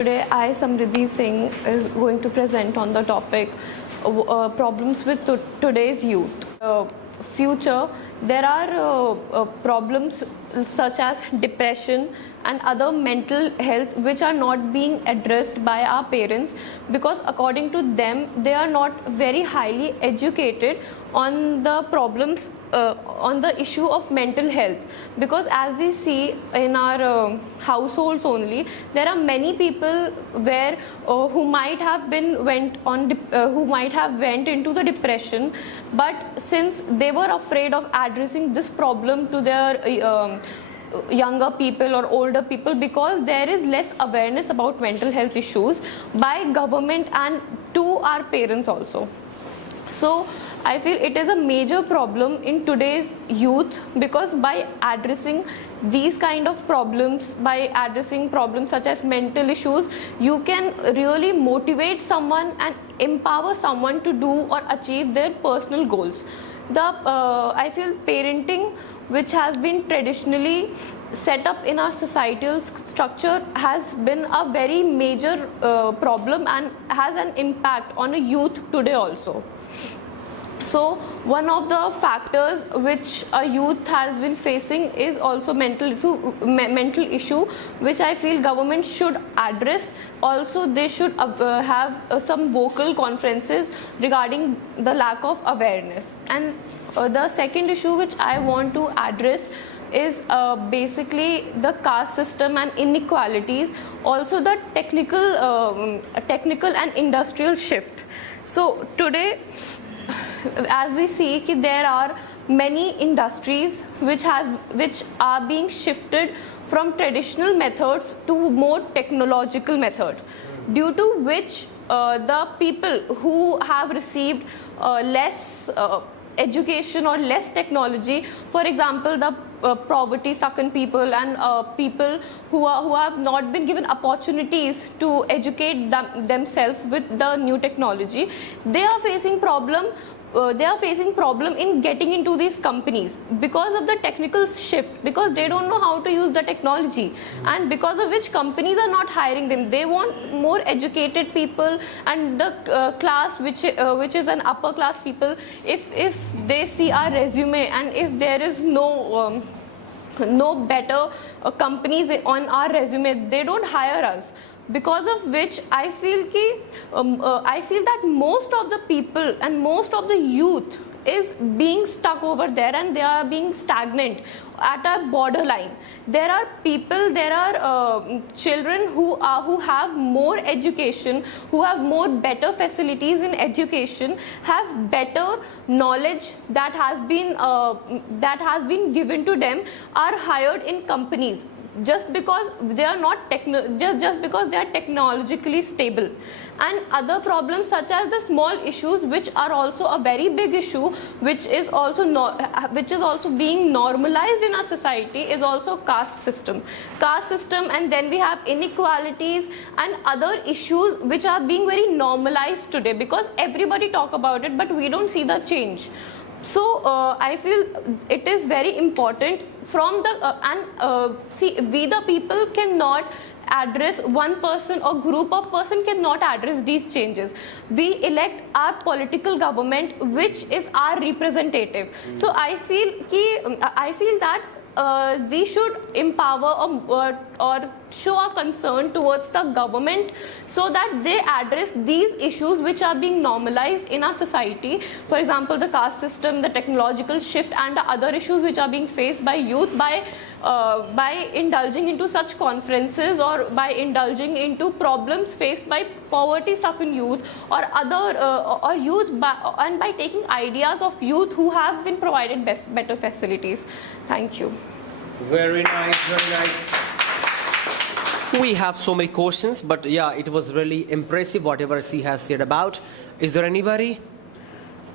Today, I, Samriddhi Singh, is going to present on the topic problems with today's youth. Future, there are problems such as depression and other mental health which are not being addressed by our parents, because according to them they are not very highly educated on the problems, on the issue of mental health. Because as we see in our households only, there are many people where who might have went into the depression, but since they were afraid of addressing this problem to their younger people or older people, because there is less awareness about mental health issues by government and to our parents also. So I feel it is a major problem in today's youth, because by addressing these kind of problems, by addressing problems such as mental issues, you can really motivate someone and empower someone to do or achieve their personal goals. I feel parenting, which has been traditionally set up in our societal structure, has been a very major problem and has an impact on a youth today also. So one of the factors which a youth has been facing is also mental issue, which I feel government should address. Also, they should have some vocal conferences regarding the lack of awareness. And the second issue which I want to address is basically the caste system and inequalities, also the technical and industrial shift. So today, as we see, there are many industries which are being shifted from traditional methods to more technological methods, due to which the people who have received less education or less technology, for example the poverty-stricken people and people who have not been given opportunities to educate themselves with the new technology, they are facing problem in getting into these companies because of the technical shift, because they don't know how to use the technology, and because of which companies are not hiring them. They want more educated people, and the class which is an upper class people, if they see our resume and if there is no better companies on our resume, they don't hire us. Because of which I feel that most of the people and most of the youth is being stuck over there, and they are being stagnant at a borderline. There are people, there are children who have more education, who have more better facilities in education, have better knowledge that has been given to them, are hired in companies just because they are not just because they are technologically stable. And other problems such as the small issues, which are also a very big issue, which is also being normalized in our society, is also caste system, and then we have inequalities and other issues which are being very normalized today, because everybody talk about it but we don't see the change. So I feel it is very important from the we the people cannot address, one person or group of person cannot address these changes. We elect our political government, which is our representative. So I feel that we should empower or show our concern towards the government, so that they address these issues which are being normalized in our society. For example, the caste system, the technological shift, and the other issues which are being faced by youth, by indulging into such conferences, or by indulging into problems faced by poverty-stricken youth or other or youth, and by taking ideas of youth who have been provided better facilities. Thank you. Very nice, very nice. We have so many questions, but yeah, it was really impressive whatever she has said about. Is there anybody?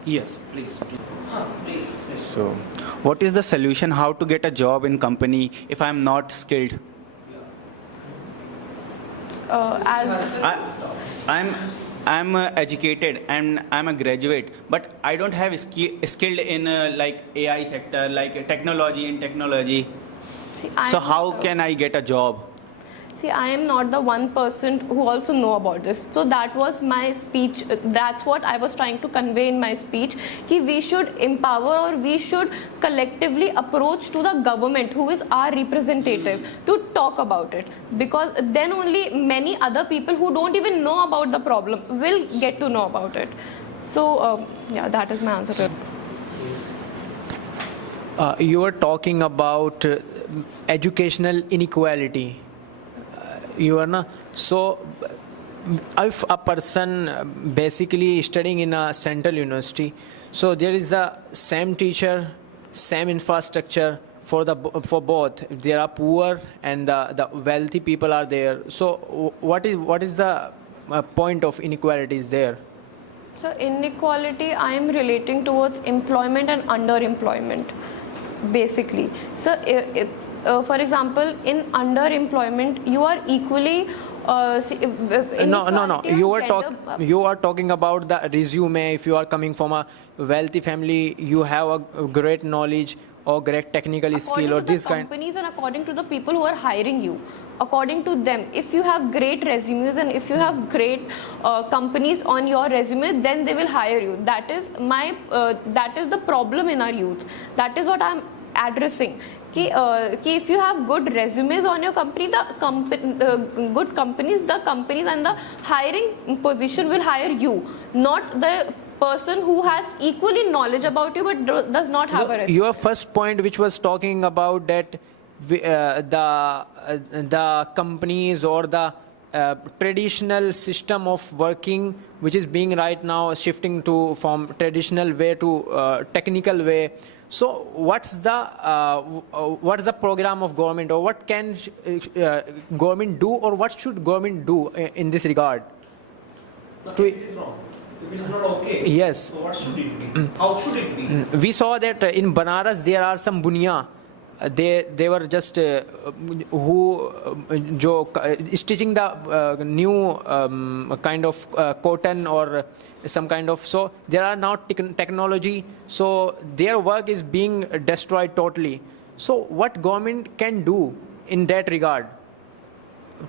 Yes, please. Please. So, what is the solution? How to get a job in company if I am not skilled? I'm educated and I'm a graduate, but I don't have skilled in like AI sector, like technology. So how can I get a job? See, I am not the one person who also know about this. So that was my speech. That's what I was trying to convey in my speech. Ki we should empower, or we should collectively approach to the government, who is our representative, to talk about it. Because then only many other people who don't even know about the problem will get to know about it. So yeah, that is my answer to it. You were talking about educational inequality. You are not so. If a person basically studying in a central university, so there is a same teacher, same infrastructure for both. There are poor and the wealthy people are there. So what is the point of inequalities there? So inequality, I am relating towards employment and underemployment, basically. So for example, in underemployment, you are equally No. inequality on You are talking about the resume. If you are coming from a wealthy family, you have a great knowledge or great technical skill or this kind. According to the companies and according to the people who are hiring you, according to them, if you have great resumes and if you have great companies on your resume, then they will hire you. That is the problem in our youth. That is what I'm addressing. Ki if you have good resumes on your company, good companies, the companies and the hiring position will hire you, not the person who has equally knowledge about you but does not have a resume. Your first point, which was talking about that the companies or the traditional system of working, which is being right now shifting from traditional way to technical way. So what's the program of government, or what can government do, or what should government do in this regard? It is wrong. If it is not okay. Yes. So what should it be? How should it be? We saw that in Banaras there are some bunya. They were just stitching the new kind of cotton or some kind of, so there are now technology, so their work is being destroyed totally. So what government can do in that regard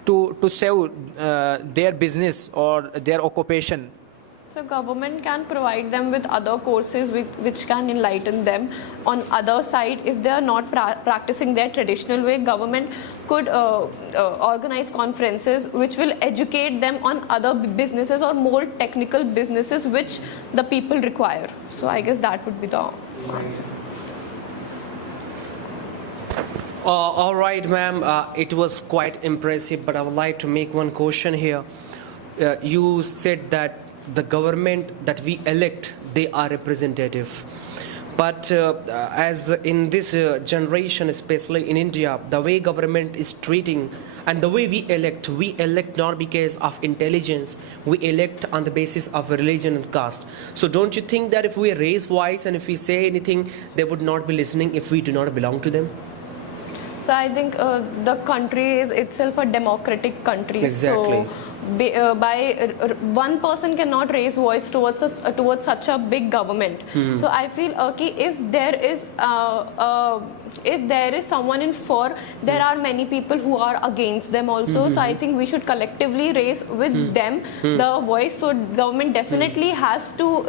to save their business or their occupation? So government can provide them with other courses which can enlighten them. On other side, if they are not practicing their traditional way, government could organize conferences which will educate them on other businesses or more technical businesses which the people require. So I guess that would be the answer. All right, ma'am. It was quite impressive, but I would like to make one question here. You said that the government that we elect, they are representative. But as in this generation, especially in India, the way government is treating and the way we elect not because of intelligence, we elect on the basis of religion and caste. So don't you think that if we raise voice and if we say anything, they would not be listening if we do not belong to them? So I think the country is itself a democratic country. Exactly. So one person cannot raise voice towards such a big government. So I feel if there is someone in for, there are many people who are against them also. So I think we should collectively raise with them the voice. So government definitely has to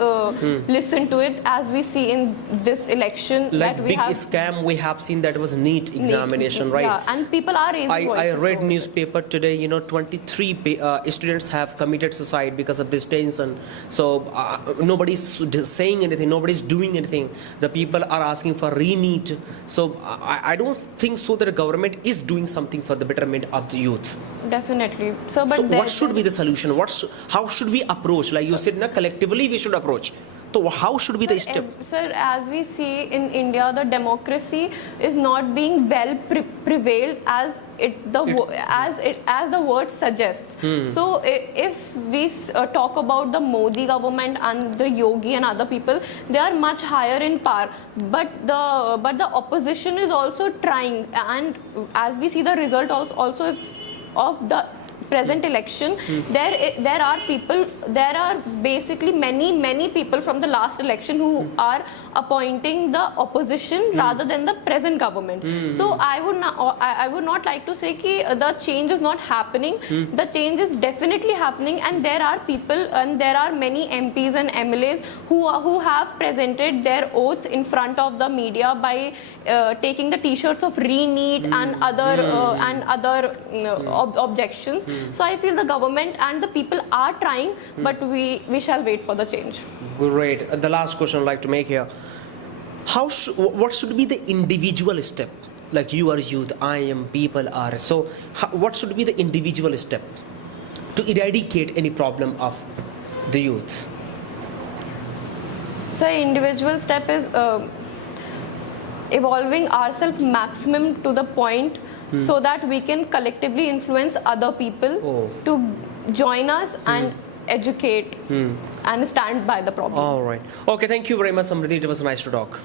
listen to it, as we see in this election. Like that we big have scam we have seen, that was NEET examination, right? Yeah, and people are raising voices. I read over it. newspaper today, 23 students have committed suicide because of this tension. So nobody's saying anything, nobody's doing anything. The people are asking for re-NEET. So I don't think so that the government is doing something for the betterment of the youth. Definitely. So what should be the solution? How should we approach? Like you said, collectively we should approach. So how should be the step? Sir, as we see in India, the democracy is not being well prevailed as the word suggests. So if we talk about the Modi government and the Yogi and other people, they are much higher in power. But the opposition is also trying, and as we see the result also of the present election, there are basically many people from the last election who are appointing the opposition rather than the present government. So I would not like to say ki the change is not happening. The change is definitely happening, and there are people and there are many MPs and MLAs who have presented their oath in front of the media by taking the T-shirts of ReNeat and other objections. So I feel the government and the people are trying, but we shall wait for the change. Great. The last question I'd like to make here. What should be the individual step? Like you are youth, I am, people are. So what should be the individual step to eradicate any problem of the youth? So individual step is evolving ourselves maximum to the point so that we can collectively influence other people to join us and educate and stand by the problem. All right. Okay, thank you very much, Samriddhi. It was nice to talk.